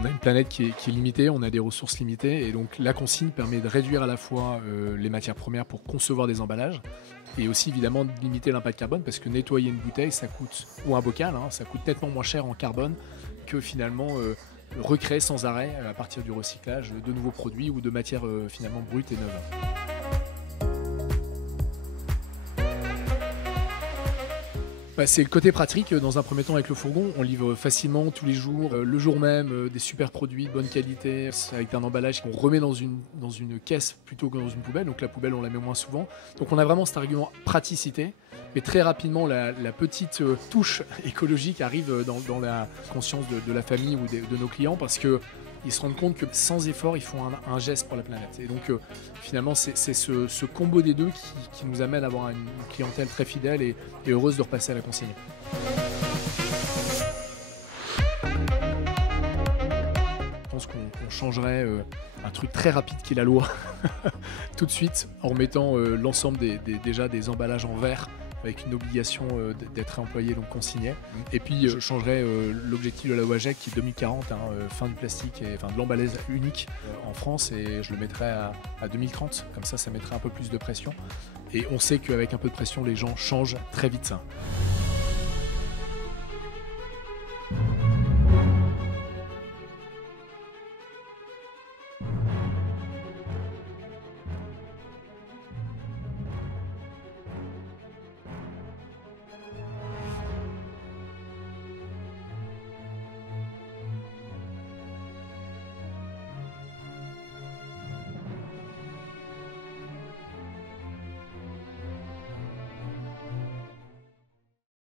On a une planète qui est limitée, on a des ressources limitées et donc la consigne permet de réduire à la fois les matières premières pour concevoir des emballages et aussi évidemment de limiter l'impact carbone parce que nettoyer une bouteille ça coûte, ou un bocal, hein, ça coûte nettement moins cher en carbone que finalement recréer sans arrêt à partir du recyclage de nouveaux produits ou de matières finalement brutes et neuves. Bah, c'est le côté pratique, dans un premier temps avec le fourgon, on livre facilement tous les jours, le jour même, des super produits de bonne qualité, avec un emballage qu'on remet dans une caisse plutôt que dans une poubelle, donc la poubelle on la met moins souvent. Donc on a vraiment cet argument praticité, mais très rapidement la petite touche écologique arrive dans la conscience de la famille ou de nos clients parce que ils se rendent compte que sans effort, ils font un geste pour la planète. Et donc, finalement, c'est ce combo des deux qui nous amène à avoir une clientèle très fidèle et heureuse de repasser à la consigne. Je pense qu'on changerait un truc très rapide qui est la loi tout de suite en remettant l'ensemble déjà des emballages en verre avec une obligation d'être réemployé, donc consigné. Et puis je changerais l'objectif de la loi GEC qui est 2040, fin du plastique et fin de l'emballage unique en France, et je le mettrais à 2030, comme ça mettrait un peu plus de pression. Et on sait qu'avec un peu de pression, les gens changent très vite ça.